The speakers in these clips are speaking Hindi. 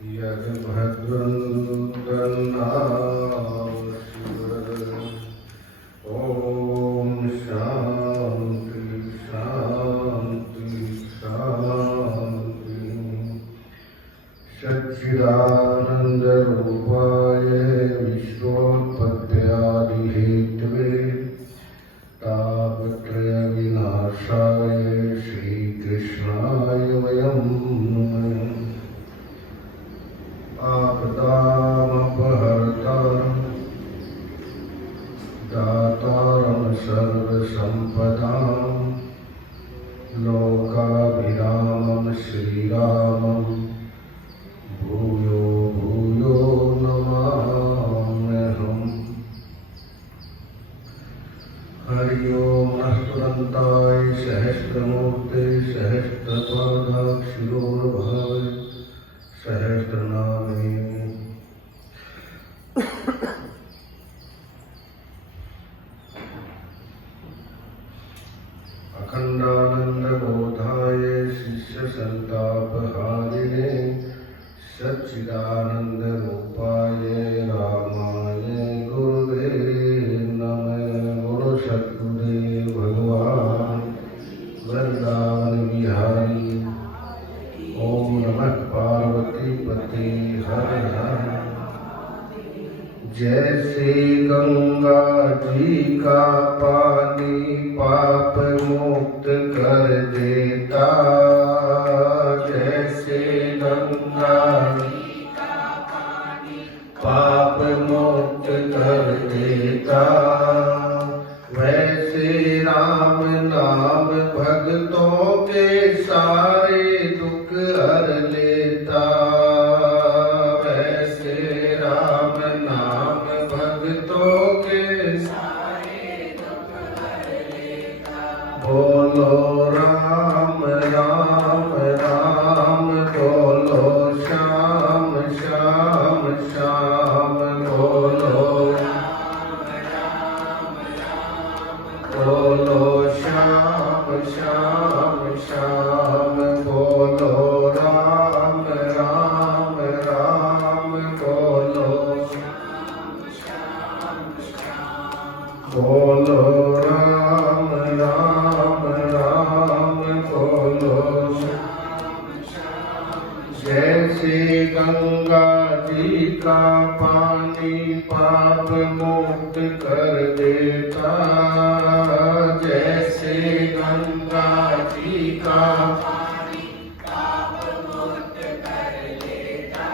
यद्भद्रं ॐ शान्ति शान्ति शान्ति। सच्चिदानन्दरूपाय विश्वोत्पत्त्यादिहेतवे तापत्रयविनाशाय श्रीकृष्णाय वयं नमः। आपदामपहर्तारं दातारं सर्वसम्पदां लोकाभिरामं श्रीरामं भूयो भूयो नमाम्यहम्। हरि ओम नमस्कृताय सहस्रमूर्ते सहस्रपादाक्षिरोर्भवे सहस्रनामे। अखंडानंदबोधाय शिष्यसंतापहारिणे सच्चिदानंदरूपाय रामाय गुरुवे नमः। गुरु सद्गुरुदेव भगवान वृंदावन बिहारी। ओम नमः पार्वती पते हर हर। जैसे गंगा जी का पानी पाप मुक्त कर देता, जैसे गंगा जी का पानी पाप मुक्त कर देता, वैसे राम नाम भक्तों के सारे दुख हर लेता। वैसे राम नाम भक्तों के सारे दुख हर लेता। बोलो राम राम राम, बोलो श्याम श्याम श्याम, बोलो बोलो श्याम श्याम श्याम, बोलो राम राम राम, बोलो श्याम श्याम श्याम, बोलो राम राम राम, बोलो श्याम श्याम। जैसे गंगा जी का पानी पाप मुक्त कर देता, जैसे गंगा जी का पानी पाप मुक्त कर देता,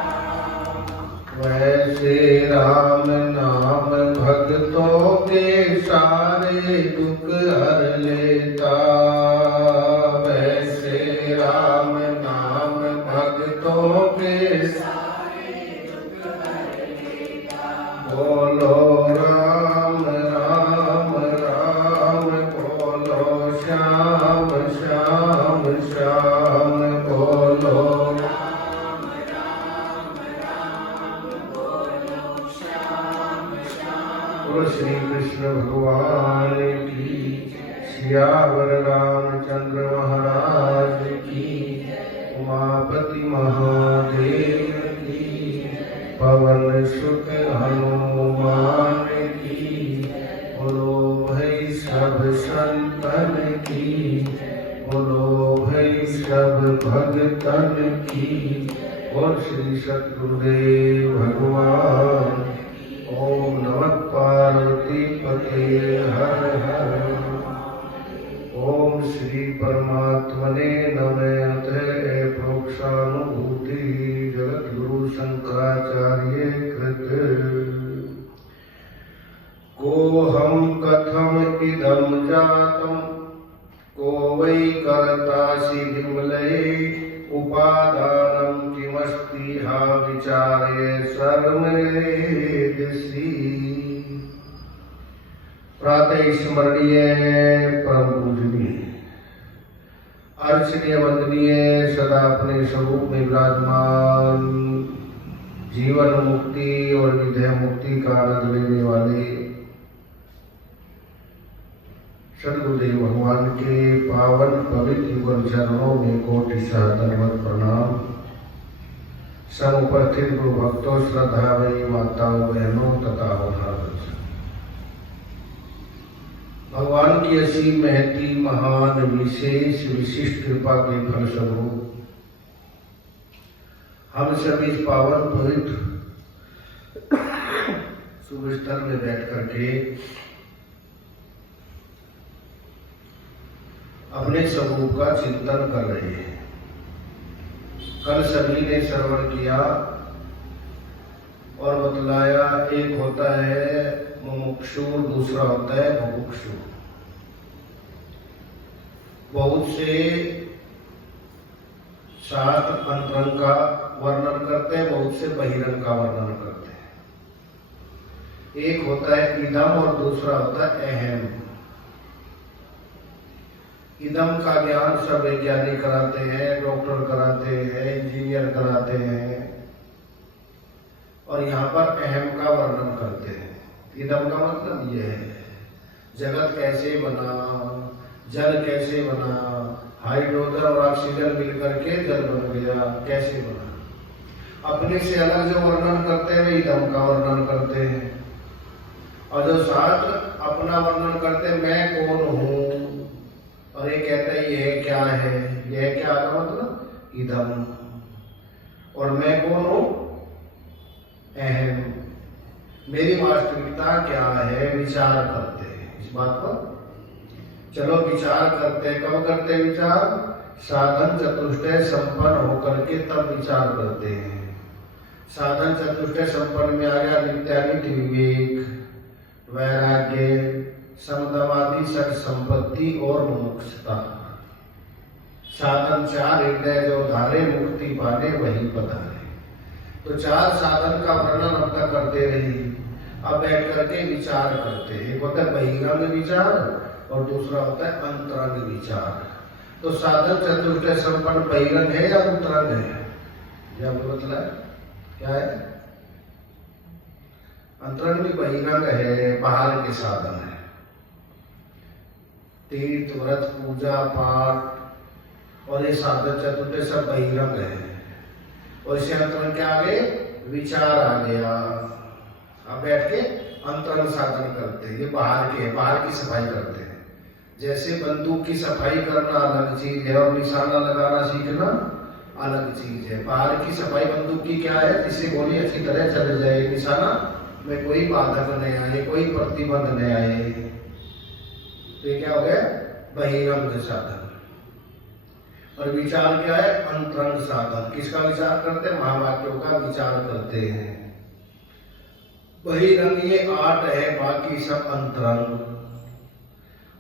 वैसे राम नाम भक्तों के सारे दुख हर लेता। वैसे राम नाम भक्तों के सारे दुख हर लेता। बोलो राम राम राम, बोलो श्याम श्याम श्याम, बोलो राम राम राम, बोलो श्याम श्याम। बोलो श्री कृष्ण भगवान की, सियावर रामचंद्र महाराज की, उमापति महादेव की, पवन सुत हनुमान की, बोलो भाई सब संतन की, बोलो भाई सब भगतन की। और श्री सद्गुरुदेव भगवान। ओम नमः पार्वती पते हर हर। ओम श्री परमात्मने नमः। अथ प्रोक्षानुभूति जगद्गुरु शंकराचार्य कृत। को हम कथम इदं जातम, को वै कर्तासि विमलये, उपादानं किमस्ति हा विचार्य सर्वमेदिसि। प्रातः स्मरणीय परम पूजनीय अर्चनीय वंदनीय सदा अपने स्वरूप में विराजमान, जीवन मुक्ति और विधेय मुक्ति का आनंद लेने वाले सद्गुरुदेव भगवान के पावन पवित्र युगल चरणों में कोटि दंडवत प्रणाम। समुपस्थित गुरु भक्तों, श्रद्धामयी माताओं, बहनों तथा होनहार, भगवान की असीम महती महान विशेष विशिष्ट कृपा के फलस्वरूप हम सभी इस पावन पवित्र शुभ स्थल में बैठ करके अपने स्वरूप का चिंतन कर रहे हैं। कल सभी ने श्रवण किया और बतलाया, एक होता है मुमुक्षु, दूसरा होता है मुमुक्षु। बहुत से शास्त्र अंतरंग का वर्णन करते हैं, बहुत से बहिरंग का वर्णन करते हैं। एक होता है इदम और दूसरा होता है अहम। इदम का ज्ञान सब वैज्ञानिक कराते हैं, डॉक्टर कराते हैं, इंजीनियर कराते हैं, और यहाँ पर अहम का वर्णन करते हैं। इदम का मतलब ये है, जगत कैसे बना, जल कैसे बना, हाइड्रोजन और ऑक्सीजन मिलकर के जल बन गया, कैसे बना। अपने से अलग जो वर्णन करते हैं वे इदम का वर्णन करते हैं, और जो शास्त्र अपना वर्णन करते हैं, मैं कौन हूँ, और ये कहता है यह क्या है, यह क्या का मतलब इदम, और मैं कौन हूँ अहम। मेरी वास्तविकता क्या है, विचार करते हैं इस बात पर। चलो विचार करते हैं, कब करते हैं विचार, साधन चतुष्टय संपन्न होकर के तब विचार करते हैं। साधन चतुष्टय संपन्न में आ गया नित्यानित्य विवेक, वैराग्य, समदमादि सठ संपत्ति और मुमुक्षुता। साधन चार हृदय जो धारे, मुक्ति पाने वही पधारे। तो चार साधन का वर्णन अब तक करते रही। अब बैठ करके विचार करते हैं। एक होता है बहिरंग विचार और दूसरा होता है अंतरंग विचार। तो साधन चतुष्टय संपन्न बहिरंग है या अंतरंग है, यह मतलब क्या है, अंतरंग भी बहिरंग है, बाहर के साधन है। तीर्थ व्रत पूजा पाठ और ये साधन चतुर्थ सब बहिरंग है, और इसे अंतरंग क्या आ गए, विचार आ गया। अब बैठ के अंतरंग साधन करते हैं, ये बाहर के, बाहर की सफाई करते हैं। जैसे बंदूक की सफाई करना अलग चीज है और निशाना लगाना सीखना अलग चीज है। बाहर की सफाई बंदूक की क्या है, जिससे गोली अच्छी तरह चल जाए, निशाना में कोई बाधक नहीं आए, कोई प्रतिबंध नहीं आए। तो ये क्या हो गया, बहिरंग साधन। और विचार क्या है, अंतरंग साधन। किसका विचार करते हैं, महावाक्यों का विचार करते हैं। बहिरंग ये 8 है, बाकी सब अंतरंग।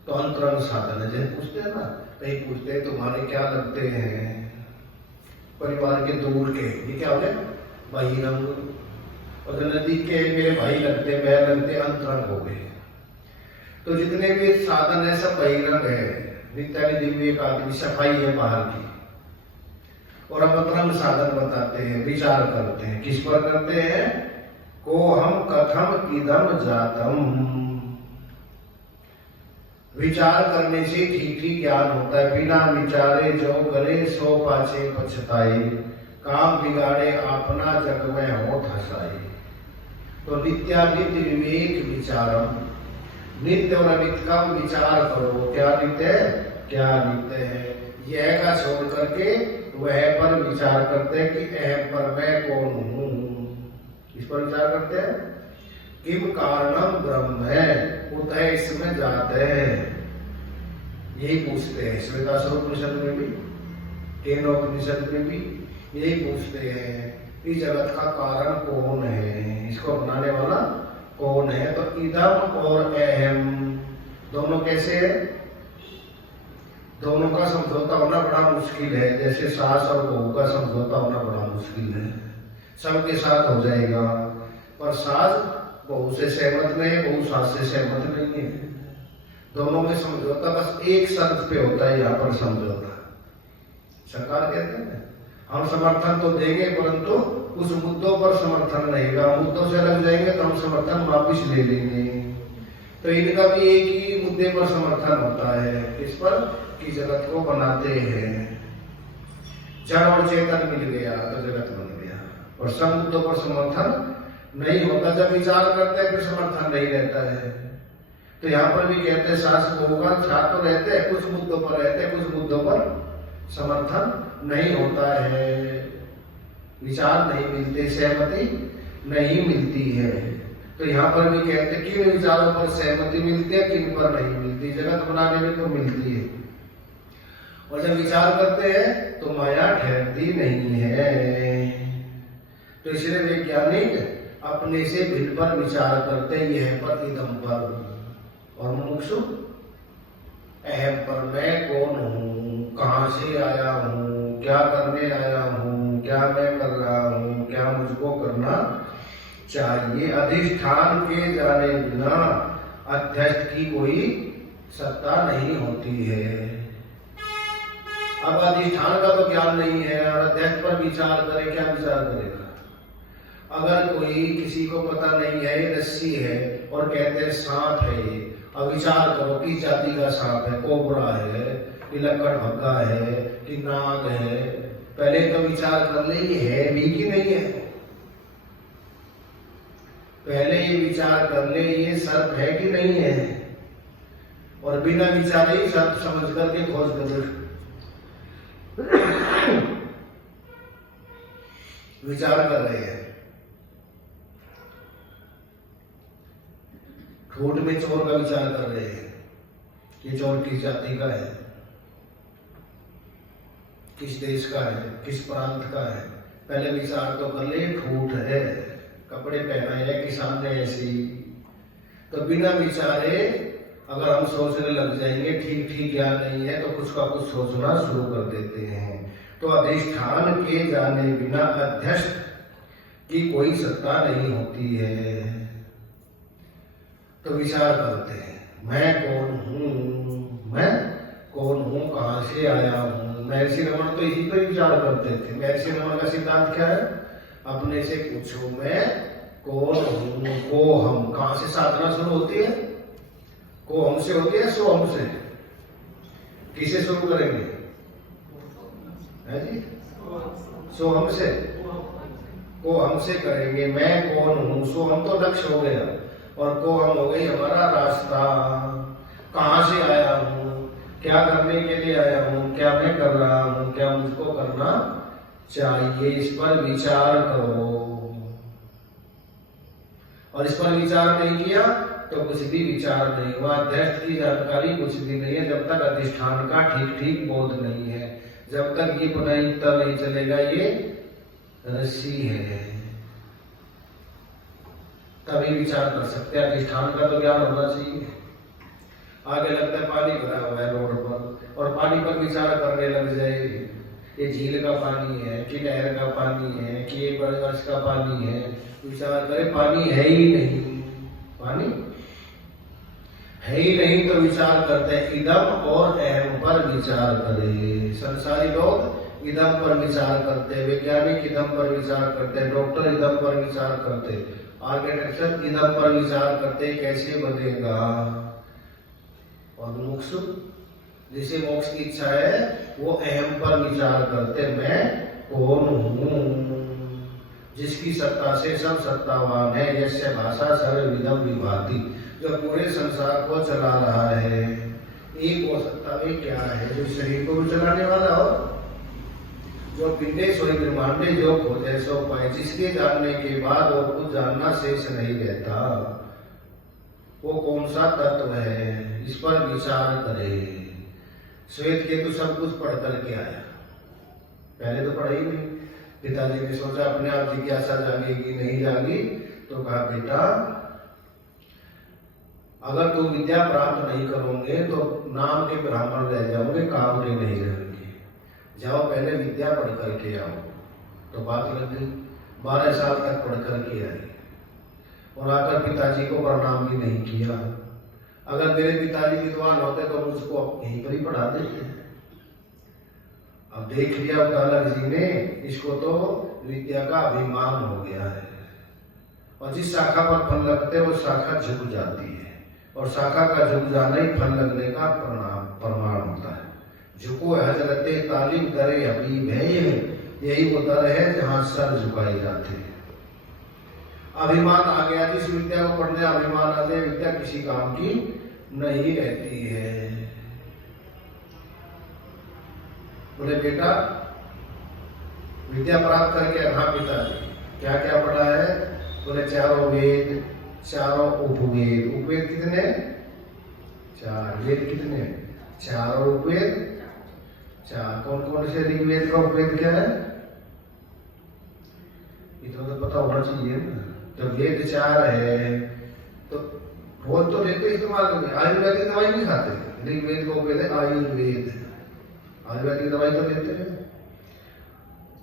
तो अंतरंग साधन है। जैसे पूछते हैं ना, कहीं पूछते हैं तुम्हारे क्या लगते हैं, परिवार के दूर के, ये क्या हो गया बहिरंग। और नजदीक के मेरे भाई लगते, बहन लगते, अंतरंग हो गए। तो जितने भी साधन है सब बहिरंग है। नित्यानित्य विवेक आदि सफाई है बाहर की। और अब अंतरंग साधन बताते हैं, विचार करते हैं। किस पर करते हैं, को हम कथम इदम जातम। विचार करने से ठीक ठीक ज्ञान होता है। बिना विचारे जो करे सो पाछे पछताए, काम बिगाड़े अपना जग में हो धसाए। तो नित्यानित्य विवेक विचारम, नित्य और अनित्य का विचार करो। क्या नित्य है, क्या नित्य है, यह का छोड़ करके वह पर विचार करते हैं कि अहम पर मैं कौन हूँ, इस पर विचार करते हैं। किम कारणम ब्रह्म है, उतः इसमें जाते हैं, यही पूछते हैं। श्वेताश्वरोपनिषद में भी, केनोपनिषद में भी यही पूछते हैं, इस जगत का कारण कौन है, इसको बनाने वाला कौन है। तो इदम और अहम दोनों कैसे है, दोनों का समझौता होना बड़ा मुश्किल है। जैसे सास और बहू का समझौता होना बड़ा मुश्किल है, सबके साथ हो जाएगा, पर सास बहू से सहमत नहीं है, बहू सास से सहमत नहीं है। दोनों में समझौता बस एक शर्त पे होता है, यहाँ पर समझौता। सरकार कहते हैं हम समर्थन तो देंगे, परंतु कुछ मुद्दों पर समर्थन रहेगा, मुद्दों से लग जाएंगे तो हम समर्थन वापिस ले लेंगे। तो इनका भी एक ही मुद्दे पर समर्थन होता है, इस पर कि जगत को बनाते हैं। जड़ और चेतन मिल गया तो जगत बन गया। पर सब मुद्दों पर समर्थन नहीं होता। जब विचार करते हैं फिर समर्थन नहीं रहता है। तो यहाँ पर भी कहते हैं शासक होगा, छात्र तो रहते हैं, कुछ मुद्दों पर रहते हैं, कुछ मुद्दों पर समर्थन नहीं होता है, विचार नहीं मिलते, सहमति नहीं मिलती है। तो यहाँ पर भी कहते हैं किन विचारों पर सहमति मिलती है, किन पर नहीं मिलती। जगत बनाने में तो मिलती है, और जब विचार करते हैं तो माया ठहरती नहीं है। तो इसलिए वैज्ञानिक अपने से भिन्न पर विचार करते हैं, यह पर इदम पर, और मुमुक्षु अहम पर, मैं कौन हूँ, कहाँ से आया हूँ, क्या करने आया हूँ, क्या मैं कर रहा हूँ, क्या मुझको करना चाहिए। अधिष्ठान के जाने बिना अध्यस्त की कोई सत्ता नहीं होती है। अब अधिष्ठान का तो ज्ञान नहीं है और अध्यस्त पर विचार करे, क्या विचार करेगा। अगर कोई किसी को पता नहीं है ये रस्सी है और कहते हैं सांप है ये, अब विचार करो किस जाति का सांप है, कोबरा है कि लक्कड़ भग्गा है कि नाग है, पहले तो विचार कर ले ये है भी कि नहीं है। पहले ये विचार कर ले ये सर्प है कि नहीं है, और बिना विचारे ही सर्प समझ करके खोज कर विचार कर रहे हैं। ठोट में चोर का विचार कर रहे हैं, ये चोर किस जाति का है, किस देश का है, किस प्रांत का है। पहले विचार तो कर ले, ठूठ है, कपड़े पहनाए है कि सामने ऐसी। तो बिना विचारे अगर हम सोचने लग जाएंगे ठीक ठीक ज्ञान नहीं है तो कुछ का कुछ सोचना शुरू कर देते हैं। तो अधिष्ठान के जाने बिना अध्यस्त की कोई सत्ता नहीं होती है। तो विचार करते हैं मैं कौन हूँ, मैं कौन हूँ, कहाँ से आया हूँ। महर्षि रमन तो इसी पर विचार करते थे। महर्षि रमन का सिद्धांत क्या है, अपने से पूछो मैं कौन हूँ। को हम, कहाँ से साधना शुरू होती है, को हमसे होती है, सो हमसे। किसे शुरू करेंगे है जी, सो हमसे, को हमसे करेंगे। मैं कौन हूँ, सो हम तो लक्ष्य हो गया, और को हम हो गई हमारा रास्ता। कहाँ से आया हूँ, क्या करने के लिए आया हूँ, क्या मैं कर रहा हूँ, क्या मुझको करना चाहिए, इस पर विचार करो। और इस पर विचार नहीं किया तो कुछ भी विचार नहीं हुआ। अध्यस्त की जानकारी कुछ भी नहीं है जब तक अधिष्ठान का ठीक ठीक बोध नहीं है। जब तक ये पता नहीं चलेगा ये रस्सी है, तभी विचार कर सकते हैं। अधिष्ठान का तो ज्ञान होना चाहिए। आगे लगता है पानी भरा हुआ है रोड पर, और पानी पर विचार करने लग जाए ये झील का पानी है कि नहर का पानी है कि ये बरस का पानी है। विचार करे पानी है ही नहीं, पानी है ही नहीं, तो विचार करते हैं इदम और अहम पर विचार करें। संसारी लोग इदम पर विचार करते हैं, वैज्ञानिक इदम पर विचार करते हैं, डॉक्टर इदम पर विचार करते हैं, आर्किटेक्चर इदम पर विचार करते हैं कैसे बनेगा। और मुमुक्षु जिसे मोक्ष की इच्छा है वो अहम पर विचार करते, मैं कौन हूँ, जिसकी सत्ता से सब सत्तावान है। यस्य भाषा सर्वविदम विभाति, जो पूरे संसार को चला रहा है। एक वो सत्ता में क्या है, जो शरीर को भी चलाने वाला हो, जो पिंडे सोई ब्रह्मांडे जो खोजे सो पाए, जिसके जानने के बाद और कुछ जानना शेष नहीं रहता। वो कौन सा तत्व है, इस पर विचार करे। श्वेत केतु सब कुछ पढ़ करके आया, पहले तो पढ़ा ही नहीं। पिताजी ने सोचा अपने आप जिज्ञासा जागेगी, नहीं जागी, तो कहा बेटा अगर तुम विद्या प्राप्त नहीं करोगे तो नाम के ब्राह्मण रह जाओगे, काम के नहीं रहेंगे। जाओ पहले विद्या पढ़ करके आओ। तो बात लग गई, 12 साल तक पढ़ करके आई, और आकर पिताजी को प्रणाम भी नहीं किया। अगर मेरे पिताजी विद्वान होते तो मुझको यहीं पर ही पढ़ा देते। अब देख लिया उदालक जी ने, इसको तो विद्या का अभिमान हो गया है, और जिस शाखा पर फल लगते वो शाखा झुक जाती है, और शाखा का झुक जाना ही फल लगने का प्रमाण होता है। झुको हजरते तालिब दरे हबीब है, यही वो दर है जहां सर झुकाए जाते हैं। अभिमान आ गया, जिस विद्या को पढ़ने अभिमान आ जाए, विद्या किसी काम की नहीं रहती है। बोले बेटा विद्या प्राप्त करके, हाँ पिताजी क्या क्या पढ़ा है? बोले चारों वेद, चारों उपवेद। उपवेद कितने? 4। वेद कितने? चारों उपवेद 4। कौन कौन से ऋग्वेद का उपवेद क्या है? इतना तो पता होना चाहिए ना। जब वेद 4 है तो रोज तो वेद इस्तेमाल करते। आयुर्वेदिक दवाई नहीं खाते, ऋग्वेद को उपवेद है आयुर्वेद। आयुर्वेदिक दवाई तो लेते हैं।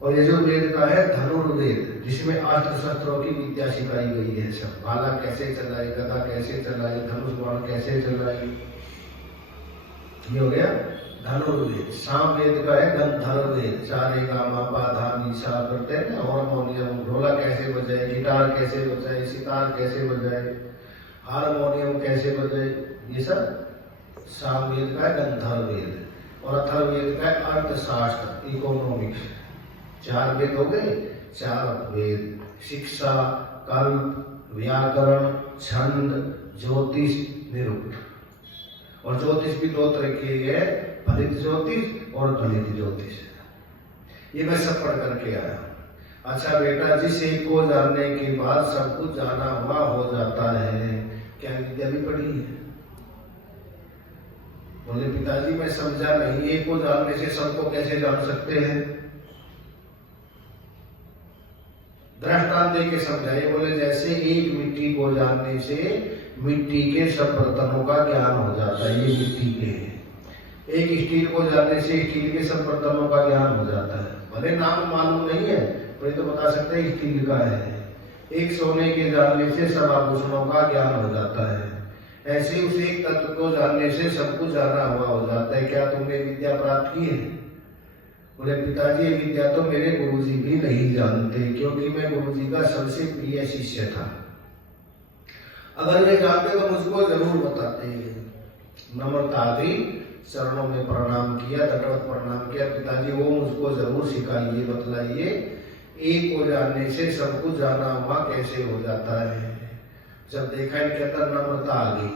और ये जो वेद का है धनुर्वेद, जिसमें अस्त्र शस्त्रों की विद्या सिखाई गई है। सब भाला कैसे चलाए, गदा कैसे चलाए, धनुष बाण कैसे चलाए, ये हो गया धनुर्वेद। सामवेद का है गंधर्ववेद, सारे गामा पा धा नी सा करते हैं। हारमोनियम, ढोला कैसे बजाए, गिटार कैसे बजाए, सितार कैसे बजाए, हारमोनियम कैसे बजाए, ये सब सामवेद का है गंधर्ववेद। और अथर्ववेद का है अर्थशास्त्र, इकोनॉमिक्स। 4 वेद हो गए। 4 वेद शिक्षा, कल्प, व्याकरण, छंद, ज्योतिष, निरुक्त। और ज्योतिष भी 2 तरह की है, फलित ज्योतिष और गणित ज्योतिष। ये मैं सब पढ़ करके आया। अच्छा बेटा, जिस एक को जानने के बाद सब कुछ जाना हुआ हो जाता है, क्या विद्या भी पढ़ी है? बोले पिताजी मैं समझा नहीं, एक को जानने से सबको कैसे जान सकते हैं? दृष्टांत दे के समझाइए। बोले जैसे एक मिट्टी को जानने से मिट्टी के सब बर्तनों का ज्ञान हो जाता है, ये मिट्टी के हैं। एक स्टील को जानने से स्टील के सब बर्तनों का ज्ञान हो जाता है। भले नाम मालूम नहीं है पर तो बता सकते हैं स्टील का है। एक सोने के जानने से सब आभूषणों का ज्ञान हो जाता है। ऐसे उस एक तत्व को जानने से सब कुछ जाना हुआ हो जाता है। क्या तुमने विद्या प्राप्त की है? बोले पिताजी ये विद्या तो मेरे गुरुजी भी नहीं जानते, क्योंकि मैं गुरुजी का सबसे प्रिय शिष्य था। अगर वे जानते तो मुझको जरूर बताते। नम्रता दी, चरणों में प्रणाम किया, दंडवत प्रणाम किया। पिताजी वो मुझको जरूर सिखाइए, बतलाइए एक को जानने से सब कुछ जाना हुआ कैसे हो जाता है। जब देखा इनके अंदर नम्रता आ गई।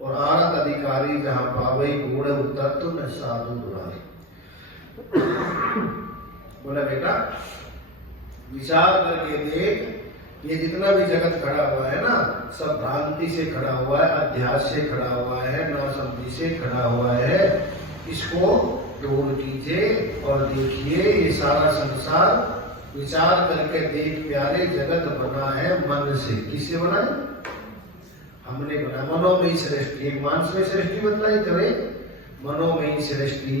और आरत अधिकारी जहां पावे गुण उत्तर तो न साधु दुराई। बोला बेटा विचार करके देख, ये जितना भी जगत खड़ा हुआ है ना, सब भ्रांति से खड़ा हुआ है, अध्यास से खड़ा हुआ है, नासमझी से खड़ा हुआ है। इसको दूर कीजिए और देखिए ये सारा संसार विचार करके देख प्यारे, जगत बना है मन से। किससे बना है? हमने बना। मनोमयी सृष्टि, एक मानस में सृष्टि बतलाई करे, मनोमयी सृष्टि।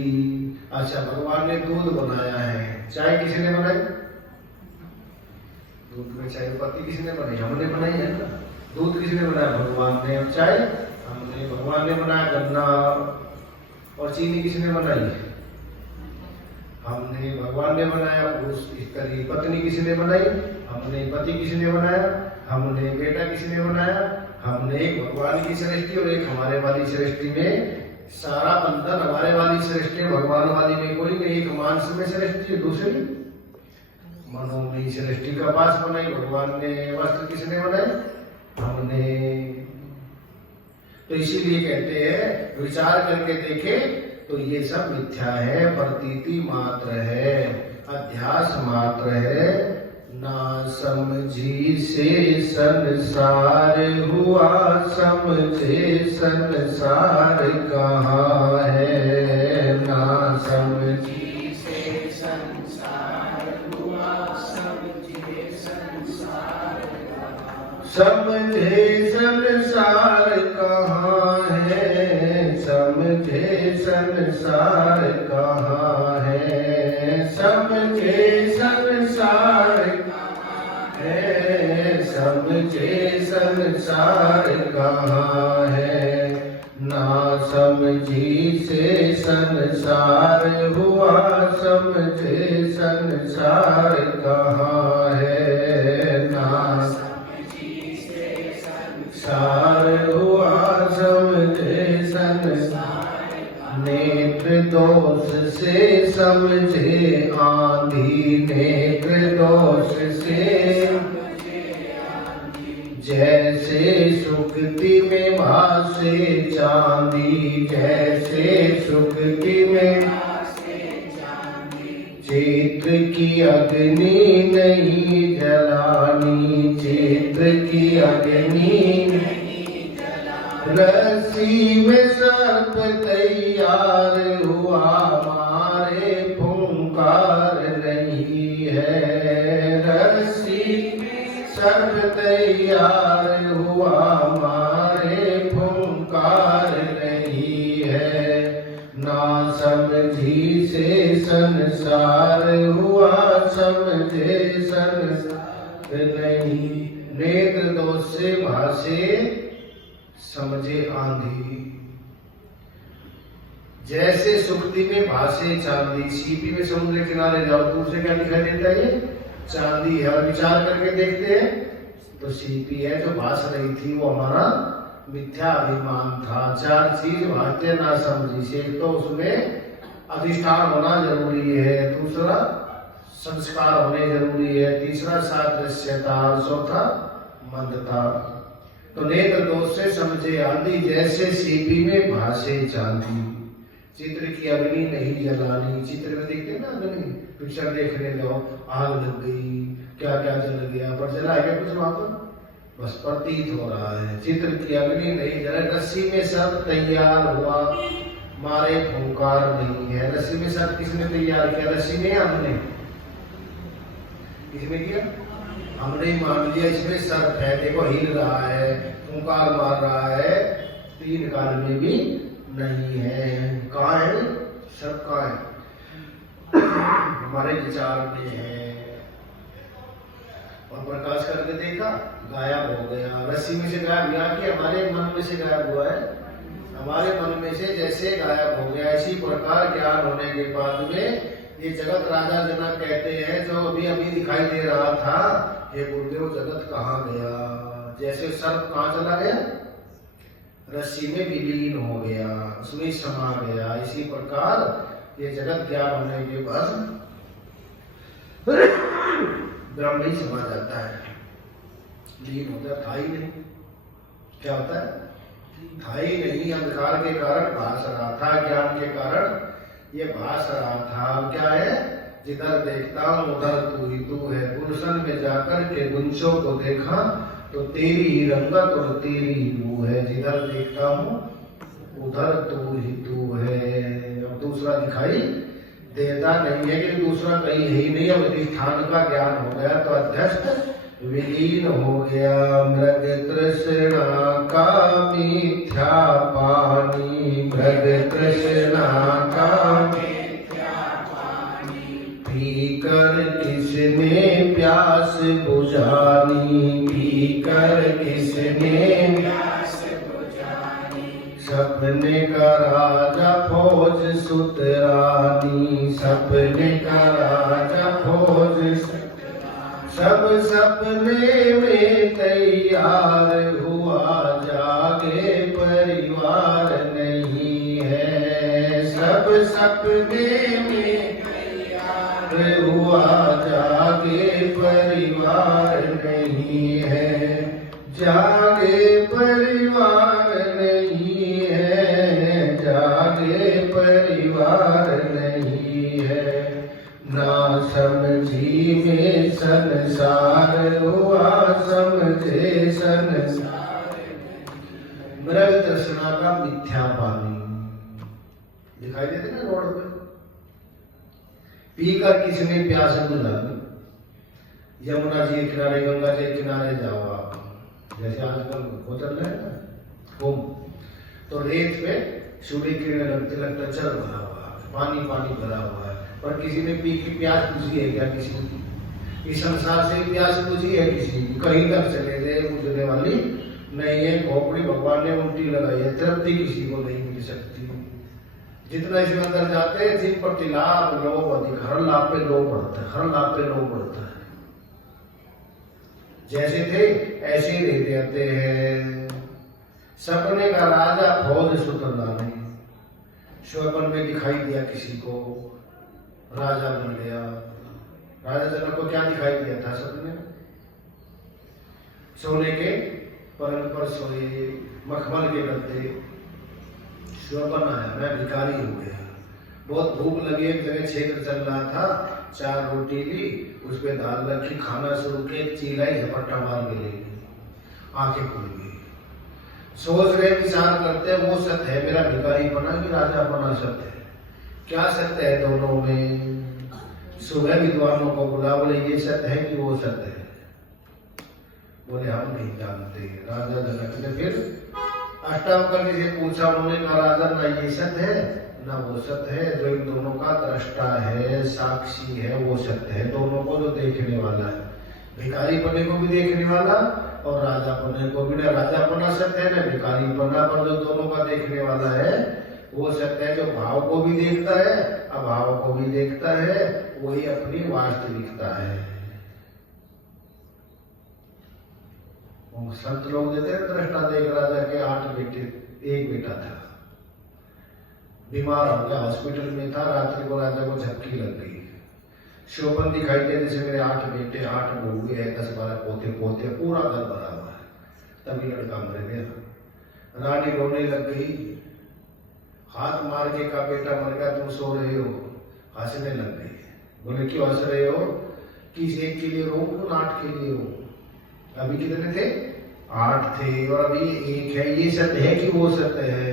अच्छा भगवान ने दूध बनाया है, चाय किसने बनाई? दूध में चाय पत्ती किसने बनाई? हमने बनाई है ना। दूध किसने बनाया? भगवान ने। चाय हमने। भगवान ने बनाया गन्ना। और चीनी किसने बनाई? हमने। भगवान ने बनाया। उसकी पत्नी किसने बनाई? हमने। पति किसने बनाया? हमने। बेटा किसने बनाया? हमने। एक भगवान की सृष्टि और एक हमारे वाली सृष्टि में सारा बंधन हमारे वाली सृष्टि, भगवान वाली में कोई नहीं। एक मानस में सृष्टि, दूसरी मनोमयी सृष्टि। कपास बनाई भगवान ने, वस्त्र किसने बनाए? हमने। तो इसीलिए कहते हैं विचार करके देखे तो ये सब मिथ्या है, प्रतीति मात्र है, अध्यास मात्र है। ना समझी से संसार हुआ, समझे संसार कहाँ है। ना समझी से संसार हुआ, समझे संसार कहाँ। समझे संसार कहाँ है, समझे संसार कहाँ है। समझे संसार है, समझे संसार कहाँ है। ना समझी से संसार हुआ, समझे संसार कहाँ है। ना समझी से संसार हुआ, समझे संसार। नेत्र दो दोष से समझे आंधी, नेत्र दोष से जैसे सुक्ति में भासे चांदी, जैसे सुक्ति में चित्र की अग्नि नहीं जलानी, चित्र की अग्नि नहीं जलानी। रस्सी में सर्प तैयार हुआ, मारे फुंकार नहीं है। रस्सी में सर्प तैयार हुआ, मारे फुंकार नहीं है। ना समझी से संसार हुआ, समझे संसार नहीं। नेत्र दोष से भासे समझे आंधी, जैसे सुक्ति में भासे चांदी। सीपी में समुद्र किनारे जाओ, दूर से क्या दिखाई देता है? चांदी है। और विचार करके देखते हैं तो सीपी है जो भास रही थी, वो हमारा मिथ्या अभिमान था। चार चीज भाषते ना समझी से, एक तो उसमें अधिष्ठान होना जरूरी है, दूसरा संस्कार होने जरूरी है, तीसरा सादृश्यता, और चौथा मंदता। तो नेत्र दोष से समझे आंधी, जैसे सीपी में भासे चांदी। चित्र की अग्नि नहीं जलानी। चित्र में देखते हैं ना अग्नि, पिक्चर देखने जाओ, आग लग गई, क्या क्या जल गया, पर जला है क्या कुछ वहां पर? बस प्रतीत हो रहा है। चित्र की अग्नि नहीं जला। रस्सी में सर्प तैयार हुआ, मारे फुंकार नहीं है। रस्सी में सर्प किसने तैयार किया? रस्सी में हमने, किसने किया? हमने मान लिया इसमें सर्प है, देखो हिल रहा है, फुंकार मार रहा है, तीन काल में भी नहीं है। कहाँ है सर्प? कहाँ है? हमारे विचार में है। और प्रकाश करके देखा, गायब हो गया। रस्सी में से गायब हुआ कि हमारे मन में से गायब हुआ है? हमारे मन में से जैसे गायब हो गया। इसी प्रकार ज्ञान होने के बाद में ये जगत राजा जनक कहते हैं, जो अभी अभी दिखाई दे रहा था, ये गुरुदेव जगत कहाँ गया? जैसे सर्प कहाँ चला गया? रस्सी में विलीन हो गया, उसमें समा गया। इसी प्रकार ये जगत ज्ञान होने के बाद ब्रह्म ही समा जाता है, लीन होता था ही नहीं। क्या होता है? था ही नहीं। अंधकार के कारण भास रहा था, ज्ञान के कारण ये भास रहा था। क्या है? जिधर देखता हूँ उधर तू ही तू है। गुलशन में जाकर के गुंजों को देखा तो तेरी ही रंगत और तेरी ही बू है। जिधर देखता हूँ उधर तू ही तू है। अब दूसरा दिखाई देता नहीं है कि दूसरा कहीं है ही नहीं। अब अधिष्ठान का ज्ञान हो गया तो अध्यस्त विलीन हो गया। मृग तृष्णा का मिथ्या पानी, मृग तृष्णा का मिथ्या पानी, पीकर किसने प्यास बुझानी, पीकर किसने प्यास बुझानी। सपने का राजा फौज सुतरानी, सपने का राजा फौज, सब सपने में तैयार हुआ, जागे परिवार नहीं है। सब सपने में तैयार हुआ, जागे परिवार नहीं है। जागे परिवार नहीं है, जागे परिवार नहीं है। ना समझी में संसार हुआ, समझे संसार। मृग तृष्णा का मिथ्या पानी दिखाई देते ना रोड पे, पीकर किसने प्यास बुझानी। यमुना जी के किनारे, गंगा जी के किनारे जाओ आप, जैसे आजकल वो चल रहे हैं ना कुंभ, तो रेत पे सूर्य किरण लगता चल भरा हुआ, पानी पानी भरा हुआ है, पर किसी ने पी की प्यास बुझी है क्या? किसी की इस संसार से प्यास बुझी है किसी की? कहीं तक चले गए, बुझने वाली नहीं है। खोपड़ी भगवान ने उल्टी लगाई है, तृप्ति किसी को नहीं मिल सकती। जितना इसमें अंदर जाते हैं, जिन प्रति लाभ लोभ अधिक, हर लाभ पे लोभ बढ़ता है, हर लाभ पे लोभ बढ़ता है। जैसे थे ऐसे ही रहते रहते हैं। सपने का राजा फौज सुतरानी, स्वप्न में दिखाई दिया किसी को, राजा बन गया। राजा जनक को क्या दिखाई दिया था सपने में? सोने के पलंग पर सोए, मखमल के गद्दे। स्वप्न आया, मैं भिखारी हो गया। बहुत भूख लगी, एक जगह क्षेत्र चल रहा था, 4 रोटी ली, उस पे दाल रखी, खाना शुरू किया, चिल्लाई, झपट्टा मार के ले गई, आंखें खुल गई। सोच रहे, विचार करते, वो सत्य है मेरा भिखारी बना कि राजा बना सत्य है? क्या सत्य है दोनों में? सुबह विद्वानों को बुला, बोले ये सत्य है कि वो सत्य है? बोले हम नहीं जानते। राजा जनक ने फिर अष्टावक्र से पूछा, उन्होंने कहा राजा ना ये सत्य है ना वो सत्य है, जो इन दोनों का दृष्टा है, साक्षी है, वो सत्य है। दोनों को जो देखने वाला है, भिखारी पने को भी देखने वाला और राजा पने को भी। ना राजा पना सत्य है ना भिखारी पना, पर जो दोनों का देखने वाला है वो सत्य है। जो भाव को भी देखता है, अभाव को भी देखता है, वही अपनी वास्तविकता है। संत लोग देते हैं दृष्टा देख, राजा के 8 बेटे, 1 बेटा था, बीमार हो गया, हॉस्पिटल में था। रात्रि को राजा को झपकी लग गई, शोभन दिखाई दे जैसे मेरे 8 बेटे, 8 बहुए हैं, 10-12 पोते पोते, पूरा घर भरा हुआ है। तभी लड़का मर गया। रानी रोने लग गई, हाथ मार के कहा बेटा मर गया, तुम सो रहे हो? हंसने लग गई। बोले क्यों हंस रहे हो? किस एक के लिए रो, 8 के लिए हो? अभी कितने थे? 8 थे और अभी 1 है। ये सत्य है कि वो सत्य है?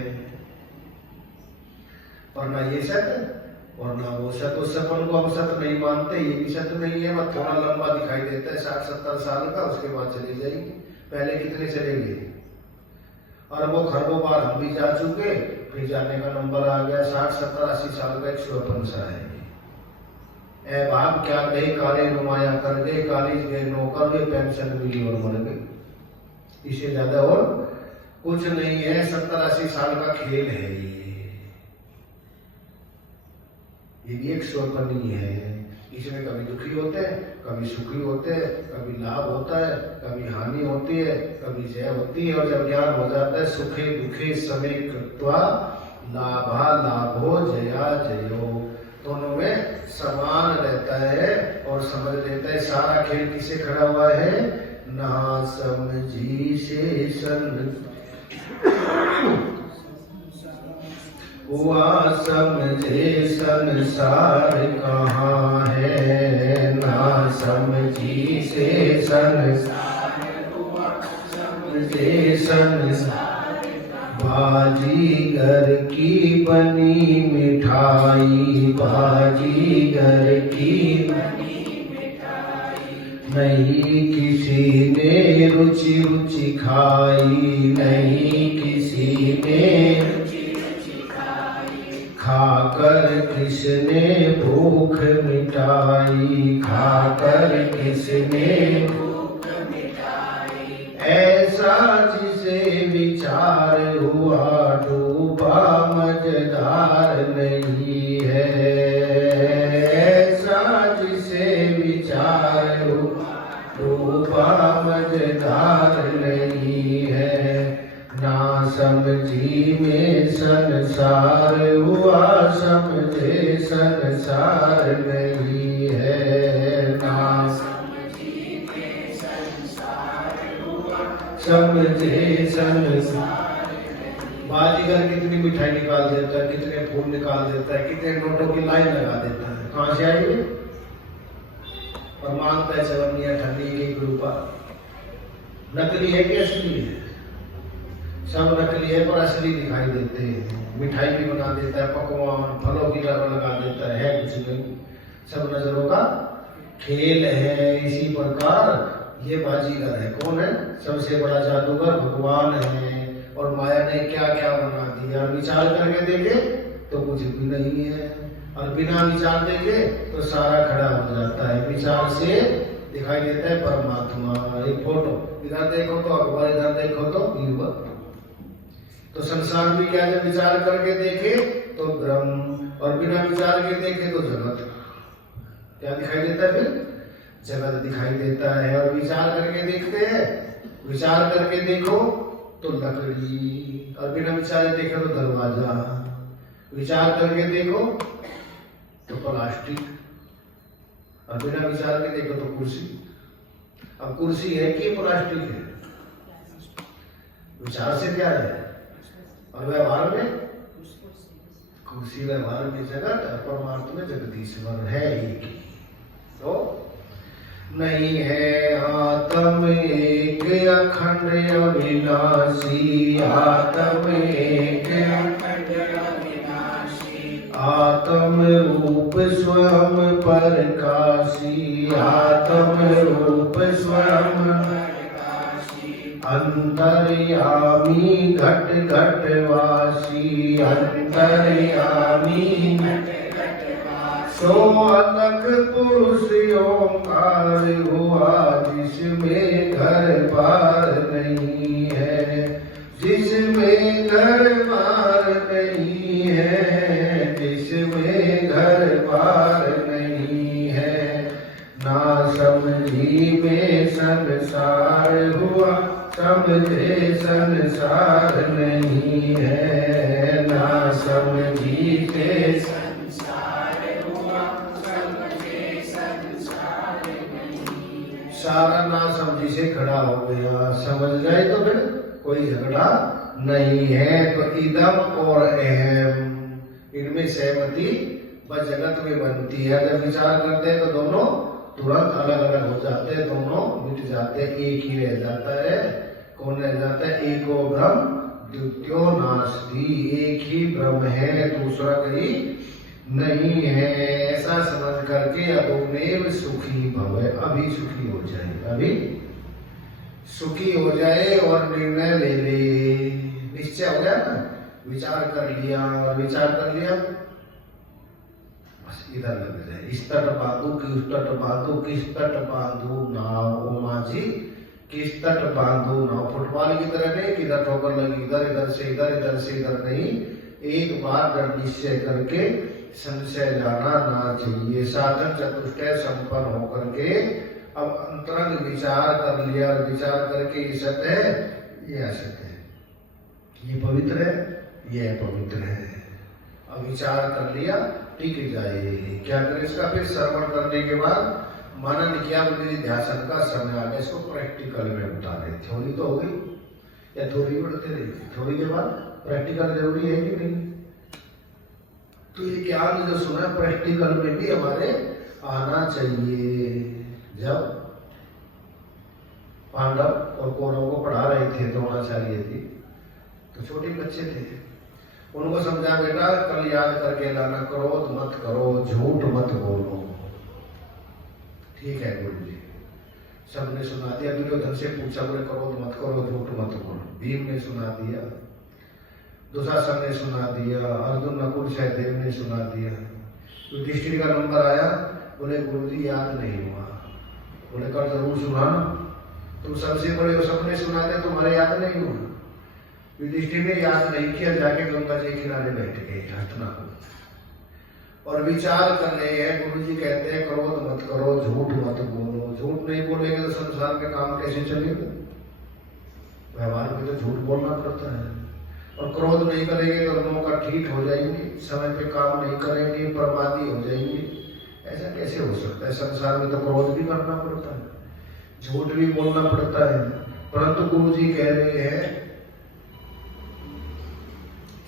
और ना ये सत्य और ना वो सत्य। उस सपन को हम सत्य नहीं मानते, ये भी सत्य नहीं है। वह थोड़ा लंबा दिखाई देता है, 60-70 साल का, उसके बाद चली जाएगी। पहले कितने चले गए? और वो खरबों बार हम भी जा चुके, फिर जाने का नंबर आ गया। 60-70-80 साल का एक स्वपन सा है। ए बाप क्या गए, काले नुमाया कर गए, कॉलेज गए नौकर गए, पेंशन मिली और मर गए। इससे ज्यादा और कुछ नहीं है। 70-80 साल का खेल है ये भी एक स्वप्न ही है। इसमें कभी दुखी होते हैं, कभी सुखी होते हैं, कभी लाभ होता है, कभी हानि होती है, कभी जय होती है। और जब ज्ञान हो जाता है, सुखे दुखे समय कृत्वा लाभा लाभो जया जयो, दोनों में समान रहता है और समझ लेता है। सारा खेल किसे खड़ा हुआ है? ना समझी से सन हुआ समझे संसार कहाँ है, ना समझी से संसार हुआ समझे संसार। बाजीगर की बनी मिठाई, बाजीगर की बनी मिठाई, नहीं किसी ने रुचि रुचि खाई, नहीं किसी ने खाकर किसने भूख मिटाई, खाकर किसने भूख मिटाई। ऐसा जिसे विचार हुआ डूबा मझधार नहीं है, ऐसा जिसे विचार हुआ डूबा मझधार नहीं है। ना समझी में संसार हुआ समझे संसार नहीं है, ना समझी में संसार हुआ समझे संसार। बाजीगर कितनी मिठाई निकाल देता है, कितने फूल निकाल देता है, कितने नोटों की लाइन लगा देता है, कहां से आएगी? और मांगता है चवनिया ठंडी की रूपा। नकली है कि असली है? सब नकली है पर असली दिखाई देते हैं। मिठाई भी बना देता है, पकवान फलों की तरह लगा देता है कुछ नहीं। सब नजरों का खेल है। इसी प्रकार ये बाजीगर है। कौन है? सबसे बड़ा जादूगर भगवान है। और माया ने क्या क्या बना दिया। विचार करके देखे तो कुछ भी नहीं है, और बिना विचार देखे तो सारा खड़ा हो जाता है। विचार से दिखाई देता है परमात्मा। एक फोटो इधर देखो तो अकबर, इधर देखो तो बीरबल। तो संसार भी क्या, जब विचार करके देखे तो ब्रह्म, और बिना विचार के देखे तो जगत। क्या दिखाई देता है? फिर जगत दिखाई देता है। और विचार करके देखते हैं, विचार करके देखो तो लकड़ी, और बिना विचार देखे तो दरवाजा। विचार करके देखो तो प्लास्टिक, और बिना विचार के देखो तो कुर्सी। अब कुर्सी है कि प्लास्टिक है? विचार से क्या है? और व्यवहार में कुर्सी व्यवहार में जगत, परमार्थ में जगदीश्वर है एक ही। तो नहीं है आत्म एक अखंड अविनाशी, आत्म एक अखंड अविनाशी, आत्म रूप स्वयं प्रकाशी, आत्म रूप स्वयं प्रकाशी, अंतर्यामी घट घट वासी, अंतर्यामी सो अलग पुरुष ओंकार हुआ, जिसमें घर बार नहीं है, जिसमें घर बार नहीं है, जिसमें घर बार नहीं है। ना समझी में संसार हुआ, समझे संसार नहीं है, ना समझी के सारा ना समझी से खड़ा हो गया। समझ जाए तो फिर कोई झगड़ा नहीं है। तो इदम और अहम, इनमें सहमति बस जगत में बनती है। जब विचार करते हैं तो दोनों तुरंत अलग अलग हो जाते हैं, दोनों मिट जाते हैं, एक ही रह जाता है। कौन रह जाता है? एको ब्रह्म द्वितीयो नास्ति, एक ही ब्रह्म है, दूसरा कहीं नहीं है। ऐसा समझ करके अदोमेव सुखी भवे, अभी सुखी हो जाए, अभी सुखी हो जाए और निर्णय ले ले। निश्चय हो गया ना, विचार कर लिया, और विचार कर लिया बस इधर लग जाए। इस तट बांधू कि उस तट बांधू, किस तट बांधू नाव, ओ माझी किस तट बांधू नाव। फुटबॉल की तरह नहीं, किधर ठोकर लगी इधर, इधर से इधर, इधर से इधर नहीं। एक बार दृढ़ निश्चय करके संशय जाना ना चाहिए। साधन चतुष्टय संपन्न होकर के अब अंतरंग विचार कर लिया, और विचार करके ये सत्य है, ये असत्य है, ये पवित्र है, ये अपवित्र है। अब विचार कर लिया, टिक जाए। क्या करें इसका? फिर श्रवण करने के बाद मनन किया, बुद्धि ध्यान का समय आ गया। इसको प्रैक्टिकल में उतारे। थ्योरी तो हो गई, या थ्योरी बढ़ते रही, थ्योरी के बाद प्रैक्टिकल जरूरी है कि नहीं? तो ये ज्ञान जो सुना प्रैक्टिकल में भी हमारे आना चाहिए। जब पांडव और कौरवों को पढ़ा रहे थे द्रोणाचार्य जी, तो छोटे बच्चे थे, उनको समझा, बेटा कल याद करके लाना, क्रोध मत करो, झूठ मत बोलो। ठीक है गुरु जी, सबने सुना दिया। दुर्योधन से पूछा, बोले क्रोध मत करो, झूठ मत बोलो। भीम ने सुना दिया, दुशासन ने सुना दिया, अर्जुन नकुल सहदेव ने सुना दिया। युधिष्ठिर का नंबर आया, बोले गुरुजी याद नहीं हुआ। बोले कल जरूर सुनाना, तुम सबसे बड़े हो, सबने सुना दिया, तुम्हारे याद नहीं हुआ। युधिष्ठिर ने याद नहीं किया, जाके गंगा जी किनारे बैठ गए हटना और विचार कर रहे हैं। गुरुजी कहते हैं क्रोध मत करो, झूठ मत बोलो। झूठ नहीं बोलेंगे तो संसार के काम कैसे चलेगा? व्यवहार में तो झूठ बोलना पड़ता है। और क्रोध नहीं करेंगे तो मौका ठीक हो जाएंगे, समय पे काम नहीं करेंगे, प्रमादी हो जाएंगे। ऐसा कैसे हो सकता है? संसार में तो क्रोध भी करना पड़ता है, झूठ भी बोलना पड़ता है। परंतु गुरुजी कह रहे हैं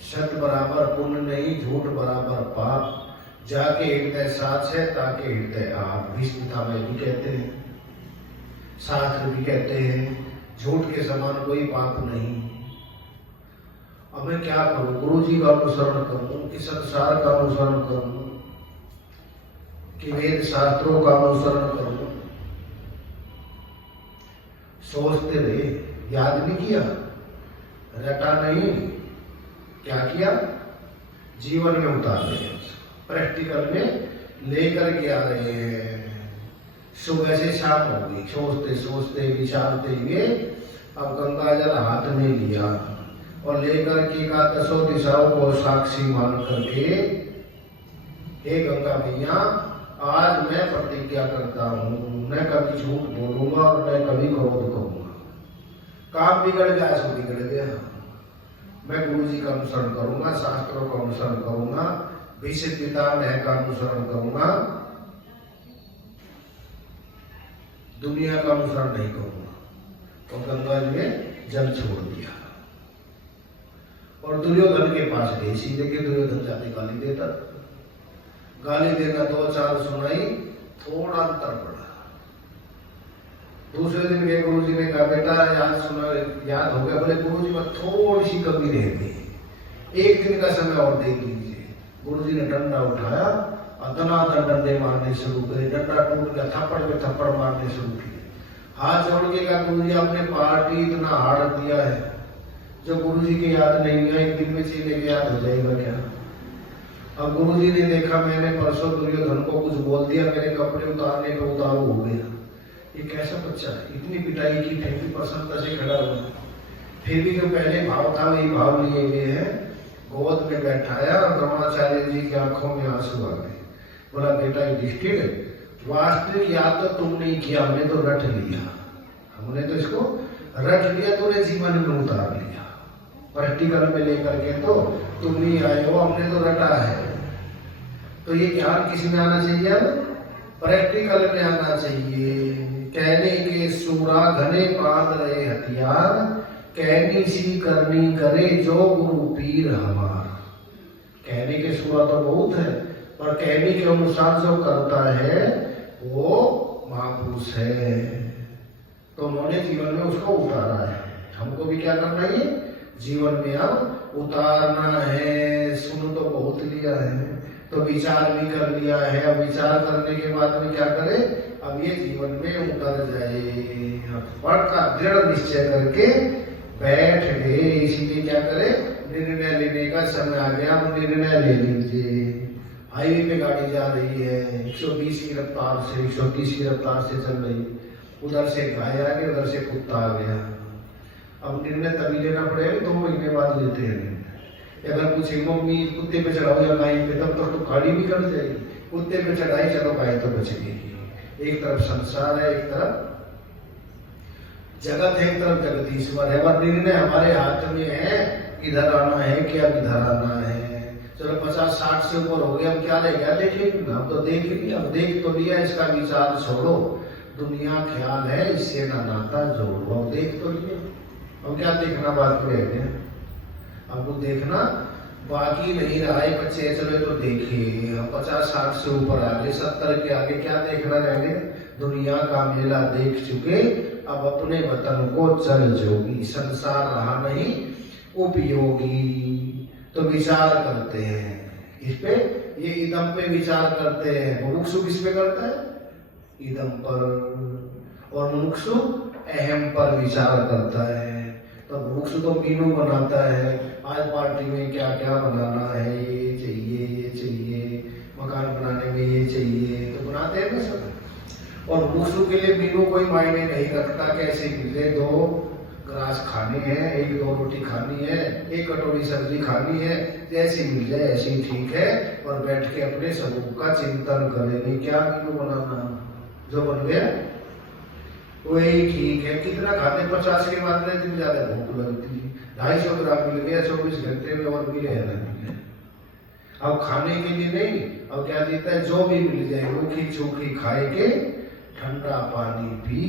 सत बराबर पुण्य नहीं, झूठ बराबर पाप। जाके हृदय साथ है, ताके हृदय आप। भीष्मता में भी कहते हैं, शास्त्र भी कहते हैं, झूठ के समान कोई पाप नहीं। अब मैं क्या करूं? गुरु जी का अनुसरण करूं कि संसार का अनुसरण करूं कि वेद शास्त्रों का अनुसरण करूं? सोचते रहे, याद भी किया, रटा नहीं, क्या किया? जीवन में उतार रहे, प्रैक्टिकल में लेकर के आ रहे हैं। सुबह से शाम हो गई, सोचते सोचते विचारते हुए अब गंगा जल हाथ में लिया और लेकर के का 10 दिशाओं को साक्षी मान करके, हे गंगा मैया, आज मैं प्रतिज्ञा करता हूँ, मैं कभी झूठ बोलूंगा और मैं कभी क्रोध करूंगा। काम बिगड़ गया सो बिगड़ गया, मैं गुरु जी का अनुसरण करूंगा, शास्त्रों का अनुसरण करूंगा, विषय पितामह का अनुसरण करूंगा, दुनिया का अनुसरण नहीं करूंगा। तो गंगा जी में जल छोड़ दिया और दुर्योधन के पास गई। सीधे के दुर्योधन जाके गाली देता, गाली देना 2-4 सुनाई, थोड़ा अंतर पड़ा। दूसरे दिन गए, गुरु जी ने कहा बेटा याद हो गया? बोले गुरु जी में थोड़ी सी कमी रह गई, 1 दिन का समय और दे दीजिए। गुरु जी ने डंडा उठाया और दनादन डंडे मारने शुरू करे। डंडा टूट गया, थप्पड़ पे थप्पड़ मारने शुरू किए। हाथ जोड़ के कहा गुरु जी आपने पार्टी इतना हार्ड दिया है, जो गुरु जी की याद नहीं है 1 दिन में चीने की याद हो जाएगा क्या? अब गुरु जी ने देखा मैंने परसों दुर्योधन को कुछ बोल दिया, मेरे कपड़े उतारने को उतारू हो गया। ये कैसा बच्चा है, इतनी पिटाई की, फिर भी प्रसन्नता से खड़ा हुआ। फिर भी जो पहले भाव था वही भाव लिए हुए हैं। गोद में बैठाया और द्रोणाचार्य जी की आंखों में आंसू आ गए। बोला बेटा युधिष्ठिर, वास्तविक याद तो तुम नहीं किया, हमने तो रट लिया। हमने तो इसको रट लिया, तूने जीवन में उतार लिया। प्रैक्टिकल में लेकर के तो तुम नहीं आए हो, हमने तो रटा है। तो ये ज्ञान किस में आना चाहिए? अब प्रैक्टिकल में आना चाहिए। कहने के सूरा घने बांध रहे हथियार, कहनी सी करनी करे जो गुरु पीर हमार। कहने के सूरा तो बहुत है, पर कहने के अनुसार जो करता है वो महापुरुष है। तो उन्होंने जीवन में उसको उतारा है। हमको भी क्या करना है? जीवन में अब उतारना है। सुन तो बहुत लिया है, तो विचार भी कर लिया है। अब विचार करने के बाद में क्या करें? अब ये जीवन में उतर जाए। पढ़ का दृढ़ निश्चय करके बैठ गए। इसीलिए क्या करें? निर्णय लेने का समय आ गया, अब निर्णय ले लीजिए। हाईवे पे गाड़ी जा रही है 120 की रफ्तार से, 130 की रफ्तार से चल रही, उधर से गाय आ गई, उधर से कुत्ता आ गया। अब निर्णय तभी लेना पड़ेगा 2 महीने बाद लेते हैं। अगर पूछे मम्मी कुत्ते पे चढ़ाओ या गाय पे, तब तो गाड़ी भी कर जाएगी। कुत्ते पे चढ़ाई, चलो गाय तो बच गई। एक तरफ संसार है, एक तरफ जगत है, एक तरफ जगदीश्वर है। और निर्णय हमारे हाथ में है, इधर आना है क्या इधर आना है। चलो 50-60 से ऊपर हो गया, अब क्या रह गया? देख लिया, अब तो देख लिया, अब देख तो लिया, इसका विचार छोड़ो। दुनिया ख्याल है, इससे ना नाता जोड़ो। अब देख तो लिया, अब क्या देखना बाकी रह गया? अब वो देखना बाकी नहीं रहा है। बच्चे चलो तो देखिए, 50-60 से ऊपर आगे, 70 के आगे क्या देखना रह गया? दुनिया का मेला देख चुके, अब अपने वतन को चल जोगी। संसार रहा नहीं उपयोगी। तो विचार करते हैं इस पे, ये इदम पे विचार करते हैं। मुमुक्षु किस पे करता है? इदम पर। और मुमुक्षु अहम पर विचार करता है। तो मुमुक्षु तो मीनू बनाता है, आज पार्टी में क्या क्या बनाना है, ये चाहिए, मकान बनाने में ये चाहिए, तो बनाते हैं ना सब। और मुमुक्षु के लिए मीनू कोई मायने नहीं रखता, कैसे मिले, 2 ग्रास खाने हैं, 1-2 रोटी खानी है, 1 कटोरी सब्जी खानी है, जैसी मिल जाए ऐसी ठीक है। और बैठ के अपने स्वरूप का चिंतन करेंगे, क्या मीनू बनाना, जो बन गया वही ठीक है। कितना खाते? 50 के बाद में दिन ज्यादा भूख लगती है। 250 ग्राम मिल गया 24 घंटे में, और मिले है ना मिले। अब खाने के लिए नहीं, अब क्या देता है? जो भी मिल जाए, रूखी चोखी खाए के, ठंडा पानी पी,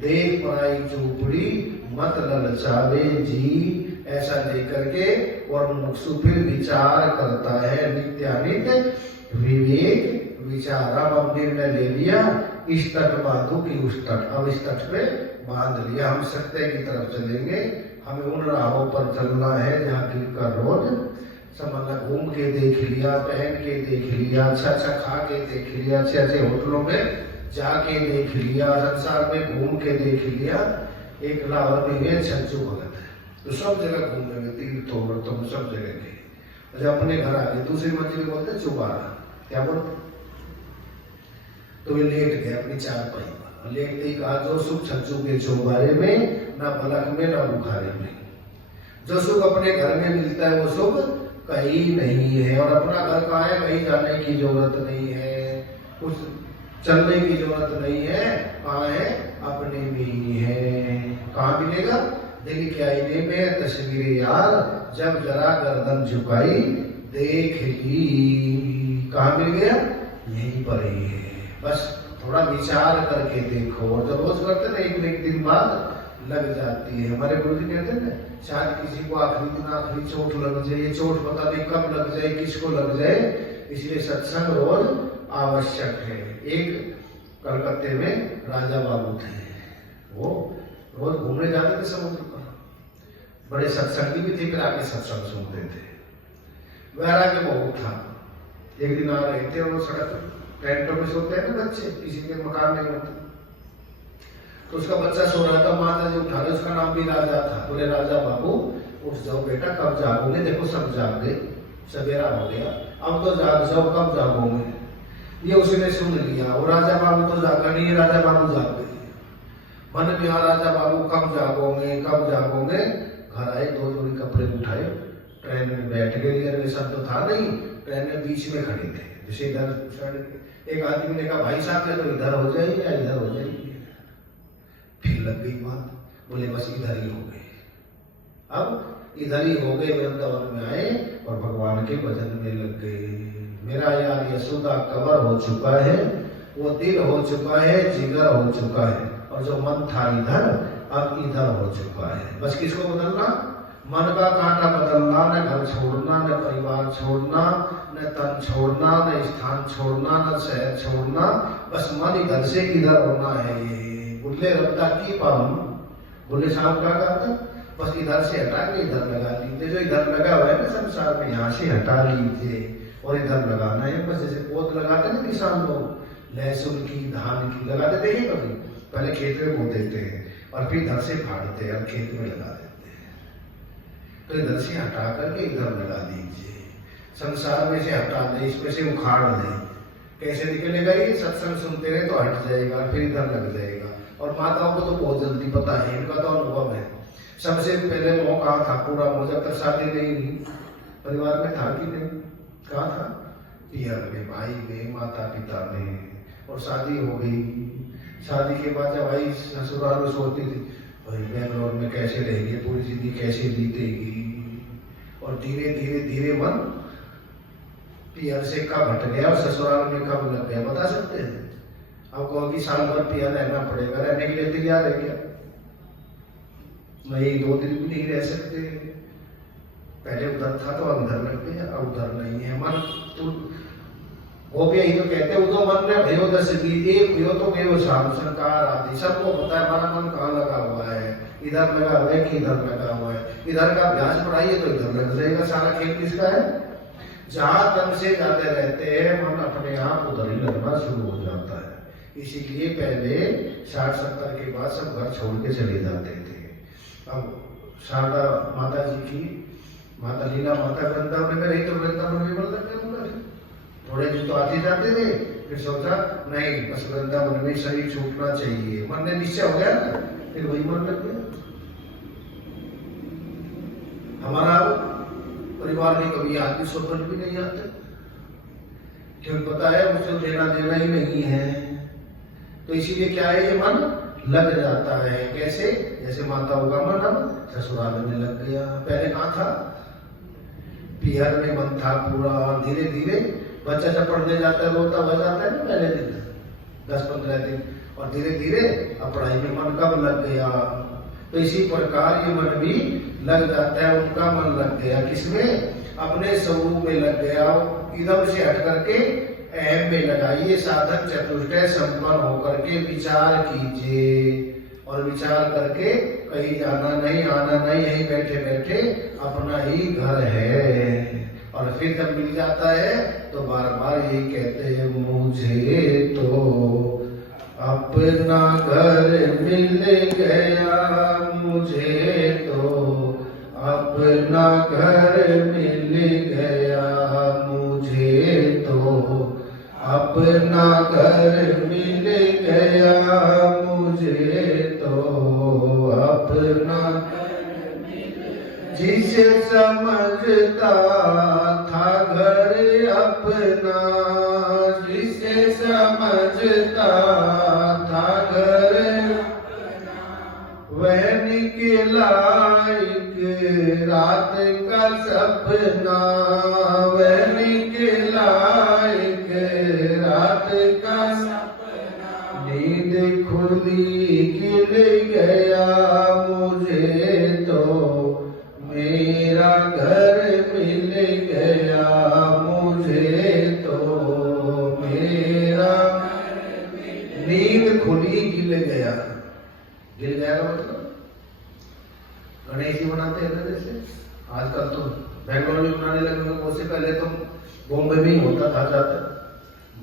देख पराई चौपड़ी मत ललचावे जी, ऐसा लेकर के। और मुमुक्षु फिर विचार करता है, नित्यानित्य विवेक विचार। अब निर्णय ले लिया, इस तट बांधो कि उस तट। अब इस तट पे बांध लिया, हम सत्य की तरफ चलेंगे। हमें उन राहों पर चलना है जहाँ की का रोज समझना। घूम के देख लिया, पहन के देख लिया, अच्छा खा के देख लिया, अच्छे होटलों में जाके देख लिया, संसार में घूम के देख लिया। एक लाहौर में है छज्जू भगत है, तो सब जगह घूमने में, तीर्थों व्रतों सब जगह गए। अच्छा अपने घर आ गए, दूसरी मंजिल बोलते चुबारा, क्या बोलते? तो वे लेट गए अपनी चारपाई पर। लेटते ही कहा जो सुख छज्जू के चौबारे में, ना पलक में ना बुखारे में। जो सुख अपने घर में मिलता है वो सुख कहीं नहीं है। और अपना घर कहाँ है? कहीं जाने की जरूरत नहीं है, कुछ चलने की जरूरत नहीं है। कहाँ है? अपने में ही है। कहाँ मिलेगा? दिल के आईने में तस्वीर यार, जब जरा गर्दन झुकाई देख ली। कहाँ मिल गया? यहीं पर ही है। बस थोड़ा विचार करके देखो, और जब रोज करते ना एक दिन बाद लग जाती है। हमारे गुरु जी कहते हैं ना, शायद किसी को आखिरी दिन आखिरी चोट लग जाए, ये चोट पता नहीं कब लग जाए, किसको लग जाए, इसलिए सत्संग रोज आवश्यक है। एक कलकत्ते में राजा बाबू थे, वो रोज घूमने जाते थे समुद्र पर, बड़े सत्संगी भी थे, फिर आके सत्संग सुनते थे, वैराग्य बहुत था। एक दिन आ रहे थे, वो सड़क टेंटों में सोते हैं ना बच्चे, किसी के मकान नहीं होते, तो उसका बच्चा सो रहा था, माता जी उठा रहे, उसका नाम भी राजा था। बोले राजा बाबू उठ जाओ बेटा, कब जागोगे? देखो सब जाग गए, सवेरा हो गया, अब तो जाग जाओ, कब जागोगे? ये उसने सुन लिया, और राजा बाबू तो जागा नहीं, राजा बाबू जाग गए। मन में आ राजा बाबू कब जागोगे, कब जागोगे? घर आए, 2 जोड़ी कपड़े उठाए, ट्रेन में बैठ गए। रिजर्वेशन तो था नहीं, ट्रेन में बीच में खड़े थे, जैसे इधर एक आदमी ने कहा भाई साहब तो इधर हो जाइए या इधर हो जाइए। फिर लग गई बात, बोले बस इधर ही हो गए। अब इधर ही हो गए, वृंदावन में आए और भगवान के भजन में लग गए। मेरा यार यशोदा कवर हो चुका है, वो दिल हो चुका है, जिगर हो चुका है, और जो मन था इधर अब इधर हो चुका है। बस किसको बदलना? मन का कांटा बदलना, न घर छोड़ना, न परिवार छोड़ना, न तन छोड़ना, न स्थान छोड़ना, न शहर छोड़ना, बस मन इधर से इधर होना है। ये बुल्ले रब्दा की पम, बुल्ले साहब क्या कहते? बस इधर से हटा के इधर लगा लीजिए, जो इधर लगा हुआ है ना संसार में, यहाँ से हटा लीजिए और इधर लगाना है। बस जैसे पौध लगाते ना किसान लोग, लहसुन की, धान की लगाते, देखिए कभी पहले खेत में बो देते हैं और फिर इधर से फाड़ते हैं और खेत में लगा देते हैं। तो इधर से हटा करके इधर लगा दीजिए, संसार में से हटा दे, इसमें से उखाड़ दे। कैसे निकलेगा? ये सत्संग सुनते रहे तो हट जाएगा, फिर इधर लग जाएगा। और माताओं को तो बहुत जल्दी पता है, इनका तो अनुभव है। सबसे पहले मौका था पूरा मुझे, जब तक शादी नहीं हुई, परिवार में था कि नहीं? कहाँ था? पियर में, भाई में, माता पिता में, और शादी हो गई। शादी के बाद जब आई ससुराल में सोती थी, भाई बेंगलोर में कैसे रहेगी, पूरी जिंदगी कैसे बीतेगी, और धीरे धीरे धीरे मन पियर से कब हट गया और ससुराल में कब लग गया, बता सकते हैं? अब कहोगी साल भर पियर रहना पड़ेगा, रहने के लिए तैयार है क्या? नहीं, 2 दिन भी नहीं रह सकते। पहले उधर था तो अब इधर लग गया, अब उधर नहीं है मन। तो वो भी यही तो कहते हैं, तो मन में भयो दस की, एक भयो तो भयो शाम संकार आदि, सबको पता है हमारा मन कहाँ लगा हुआ है, इधर लगा हुआ है कि इधर लगा हुआ है। इधर का अभ्यास बढ़ाइए तो इधर लग जाएगा। सारा खेल किसका है? जहां तन से जाते रहते हैं, मन अपने आप उधर ही लगना शुरू हो जाता है। इसीलिए पहले 60-70 के बाद सब घर छोड़ के चले जाते थे। अब शारदा माता जी की, माता लीला माता वृंदावन में रही तो वृंदावन में बदल गया। थोड़े दिन तो आते जाते थे, फिर सोचा नहीं बस वृंदावन में शरीर छूटना चाहिए, मन ने निश्चय हो गया ना, फिर वही मन लग गया। हमारा परिवार में कभी आदमी स्वप्न भी नहीं आते, क्योंकि पता है उससे लेना देना ही नहीं है। तो इसीलिए क्या है, ये मन लग जाता है। कैसे? जैसे माताओं का मन अब ससुराल में लग गया। पहले कहाँ था? पियर में मन था पूरा। धीरे धीरे बच्चा जब पढ़ने जाता है, रोता हो जाता है ना पहले दिन, 10-15 दिन, और धीरे धीरे अब पढ़ाई में मन कब लग गया। तो इसी प्रकार ये मन भी लग जाता है। उनका मन लग गया किसमें? अपने स्वरूप में लग गया। इधर से हट करके अहम में लगाइए। साधन चतुष्टय संपन्न होकर के विचार कीजिए, और विचार करके कहीं जाना नहीं, आना नहीं, यहीं बैठे बैठे अपना ही घर है। और फिर जब मिल जाता है तो बार बार यही कहते हैं, मुझे तो अपना घर मिल गया, मुझे तो अपना घर मिल गया, मुझे तो अपना घर मिल गया, मुझे तो अपना। जिसे समझता था घर अपना, जिसे समझता था घर, वह निकला एक रात का सपना, वह निकला एक रात का सपना, नींद खुली गिर गया मुझे तो मेरा घर मिल गया, मुझे तो मेरा नींद खुली गिर गया। गिर गया का मतलब गणेश जी बनाते हैं ना, जैसे आजकल तो बेंगलोर में बनाने लगे हैं, उससे पहले तो बॉम्बे में ही होता था ज्यादा,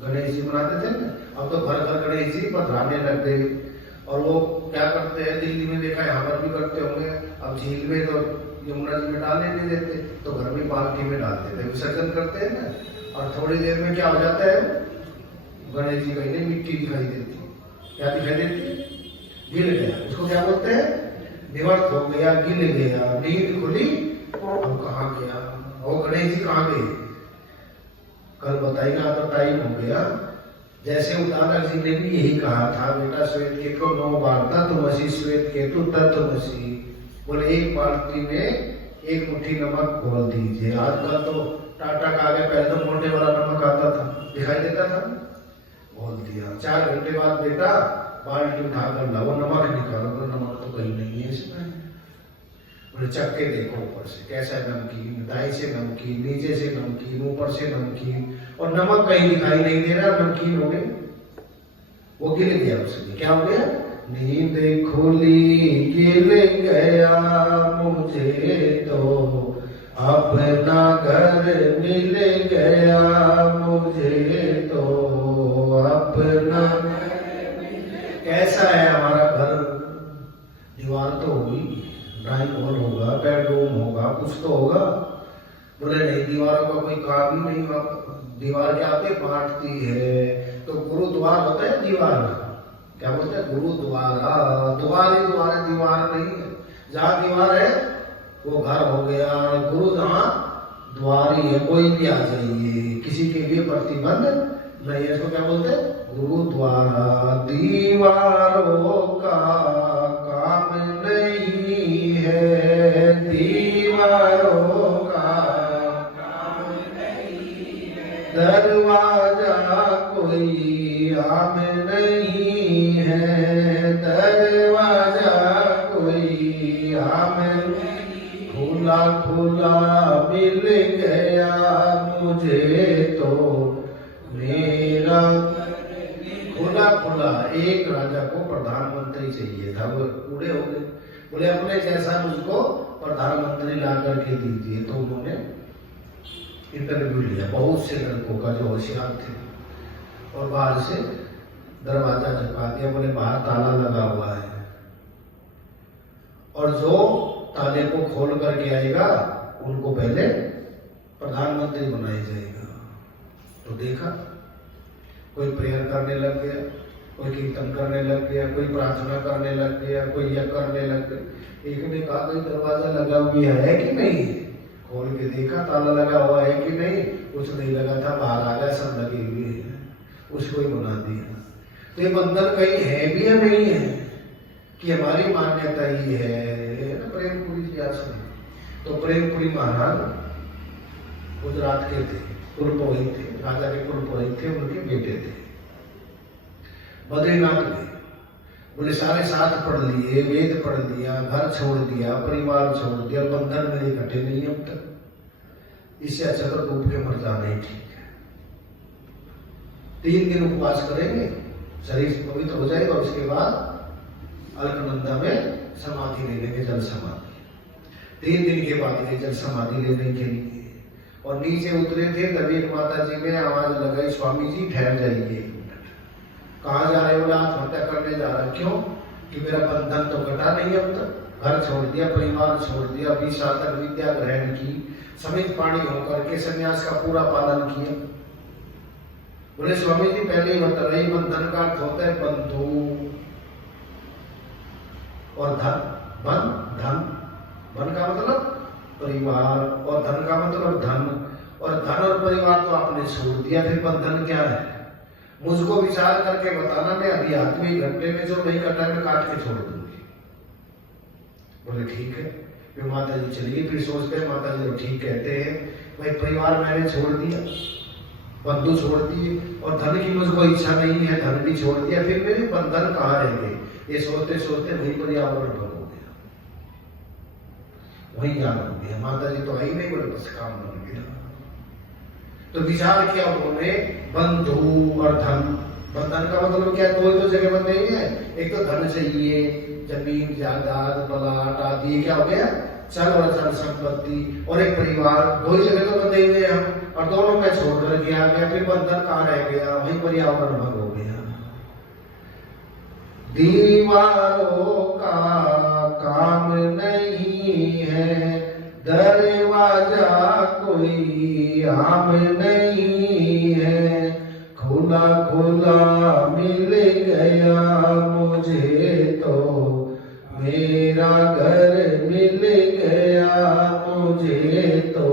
गणेश जी बनाते थे ना। अब तो घर घर गणेश जी पधराने लग गए। और वो क्या करते हैं, दिल्ली में देखा, यहाँ पर भी करते होंगे, अब झील में तो यमुना जी में डालने नहीं देते, तो घर में पालकी में डालते थे, विसर्जन करते हैं ना। और थोड़ी देर में क्या हो जाता है, गणेश जी कहीं मिट्टी दिखाई देती है। क्या दिखाई देती है? गिर गया। उसको क्या बोलते हैं? निवर्त हो गया, गिर गया, नींद खुली। अब कहाँ गया वो गणेश जी, कहाँ गए? कल बताएगा, तो टाइम हो गया। जैसे उदालक जी ने भी यही कहा था, बेटा श्वेत केतु 9 बार तत्वमसि, श्वेत केतु तत्वमसि। बोले एक बाल्टी में एक मुट्ठी नमक घोल दीजिए। आजकल तो टाटा का आगे, पहले तो मोटे वाला नमक आता था, दिखाई देता था, घोल दिया। 4 घंटे बाद बेटा बाल्टी उठाकर लाओ, नमक निकालो, तो नमक तो कहीं नहीं है इसमें। बोले चक्के देखो ऊपर से कैसा नमकीन, दाएं से नमकीन, नीचे से नमकीन, ऊपर से नमकीन, और नमक कहीं दिखाई नहीं दे रहा, नमकीन हो गई। वो गिर गया उसमें। क्या हो गया? नींद खुली गिर गया मुझे तो अपना घर मिल गया, मुझे तो अपना। कैसा है हमारा घर? दीवार तो होगी, ड्राइंग हॉल होगा, बेडरूम होगा, कुछ तो होगा। बोले नहीं, दीवारों का कोई काम ही नहीं होगा। दीवार क्या होती है? बांटती है। तो गुरुद्वार होता है दीवार, क्या बोलते हैं? गुरुद्वारा। द्वार ही द्वार है, दीवार नहीं है। जहाँ दीवार है वो घर हो गया, गुरु जहाँ द्वार ही है, कोई भी आ जाइए, किसी के लिए प्रतिबंध नहीं है। इसको क्या बोलते हैं? गुरुद्वारा। दीवारों का काम नहीं है, दीवारों का काम नहीं है, दरवाजा कोई आम नहीं है, दरवाजा कोई आम नहीं, खुला खुला मिल गया मुझे तो मेरा। खुला खुला। एक राजा को प्रधानमंत्री चाहिए था, वो बूढ़े हो गए। बोले अपने जैसा मुझको प्रधानमंत्री ला करके दीजिए। तो उन्होंने इंटरव्यू लिया बहुत से लड़कों का जो होशियार थे, और बाहर से दरवाजा झपका दिया। बोले बाहर ताला लगा हुआ है, और जो ताले को खोल करके आएगा उनको पहले प्रधानमंत्री बनाया जाएगा। तो देखा, कोई प्रेयर करने लग गया, कोई कीर्तन करने लग गया, कोई प्रार्थना करने लग गया, कोई यज्ञ करने लग गया। एक ने कहा कोई दरवाजा लगा हुआ है कि नहीं? खोल के देखा ताला लगा हुआ है कि नहीं, कुछ नहीं लगा था, बाहर आ गया, सब लगे हुए हैं, उसको ही बना दिया। तो ये बंधन कहीं है भी या नहीं है? कि हमारी मान्यता ही है ना। प्रेमपुरी जी आश्रम, तो प्रेमपुरी महाराज गुजरात के थे, कुलपुरोहित थे, राजा के कुलपुरोहित थे, उनके बेटे थे। बद्रीनाथ गए, बोले सारे साथ पढ़ लिए, वेद पढ़ लिया, घर छोड़ दिया, परिवार छोड़ दिया, बंधन में इकट्ठे नहीं अब तक। इससे अच्छा तो डूब के मर जाना ही ठीक है। 3 दिन उपवास करेंगे, शरीर पवित्र हो जाएगा, उसके बाद अलकनंदा में समाधि ले लेंगे, जल समाधि। 3 दिन के बाद ये जल समाधि लेने के लिए, और नीचे उतरे थे तभी एक माता जी ने आवाज लगाई, स्वामी जी ठहर जाइए 1 मिनट। कहाँ जा रहे हो? आत्महत्या करने जा रहा। क्यों? कि मेरा बंधन तो कटा नहीं अब तक, घर छोड़ दिया, परिवार छोड़ दिया, 20 साल तक विद्या ग्रहण की, समित पाणी होकर के संन्यास का पूरा पालन किया। बोले स्वामी जी पहले ही बता रहे, बंधन का अर्थ होता है बंधु और धन। धन का मतलब परिवार, और धन का मतलब धन, और धन और परिवार तो आपने छोड़ दिया, फिर बंधन क्या है? मुझको विचार करके बताना, मैं अभी आदमी घंटे में जो नहीं कटा मैं काट के छोड़ दूंगी। बोले ठीक है। फिर माता जी चलिए, फिर सोचते हैं माता जी तो ठीक कहते हैं, भाई परिवार मैंने छोड़ दिया, बंधु छोड़ दिए, और धन की मुझको इच्छा नहीं है, धन भी छोड़ दिया, फिर मेरे बंधन कहाँ रहेंगे। ये सोचते सोचते वही पर्यावरण भंग हो गया, वही ज्ञान हो गया। माता जी तो आई नहीं, बोले बस काम बन गया। तो विचार किया उन्होंने, बंधु और धन। बंधन का मतलब क्या है, दो जगह बंधे ही है, एक तो धन चाहिए, जमीन जायदाद प्लाट आदि, क्या हो गया चल और चल संपत्ति, और एक परिवार, दो ही जगह तो बंधे हुए हम, और दोनों में छोड़कर गया गया, फिर बंधन कहाँ रह गया, वही पर्यावरण भंग हो गया। दीवारों का काम नहीं है, दरवाजा कोई आम नहीं है, खुला खुला मिल गया मुझे तो मेरा घर मिल गया, मुझे तो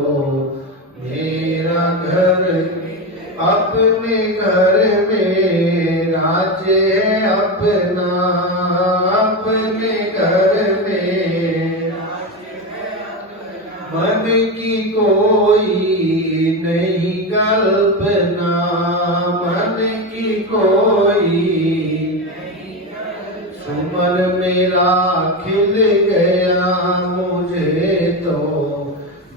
मेरा घर, अपने घर में राज्य है अपना, अपने घर में मन की कोई नहीं कल्पना, मन की कोई सुमन मेरा खिल गया, मुझे तो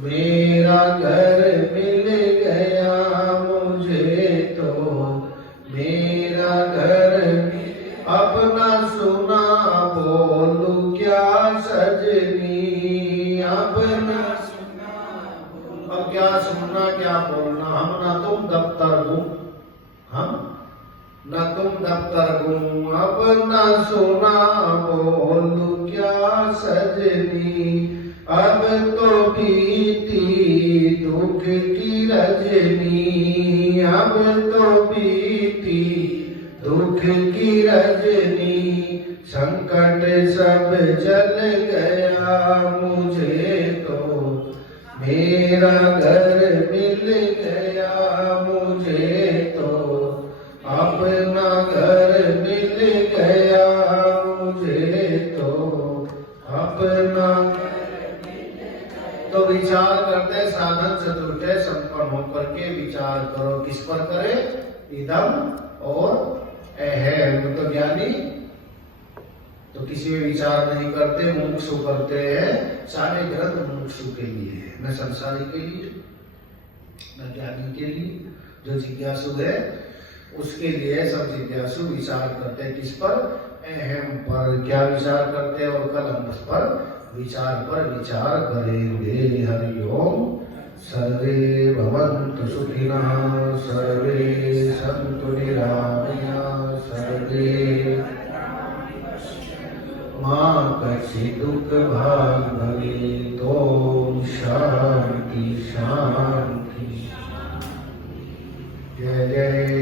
मेरा घर मिल गया, मुझे तो मेरा घर अपना सुना बोलू क्या सजनी, अपना अब क्या सुनना क्या बोलना, हम ना तुम दफ्तर हूँ, हम न तुम दफ्तर हूँ, अब न सुना बोलू क्या सजनी, अब तो बीती दुख की रजनी, अब तो बीती दुख की रजनी, संकट सब चल गया, मुझे तो मेरा घर मिल गया, मुझे तो अपना घर मिल गया, मुझे तो अपना। तो विचार करते साधन चतुर्थ संपन्न होकर के विचार करो, किस पर करे, इदम और अहम। तो ज्ञानी तो किसी में विचार नहीं करते, मुमुक्षु करते हैं। सारे ग्रंथ मुमुक्षु के लिए है, न संसारी के लिए न ज्ञानी के लिए। जो जिज्ञासु है उसके लिए सब जिज्ञासु विचार करते हैं, किस पर, अहम पर। क्या विचार करते हैं, और कल हम उस पर विचार करेंगे। हरि ओम। सर्वे भवन्तु सुखिनः, सर्वे सन्तु निरामया, सर्वे मा कश्चित् दुःख भाग् भवेत्। ओम शांति शांति। जय जय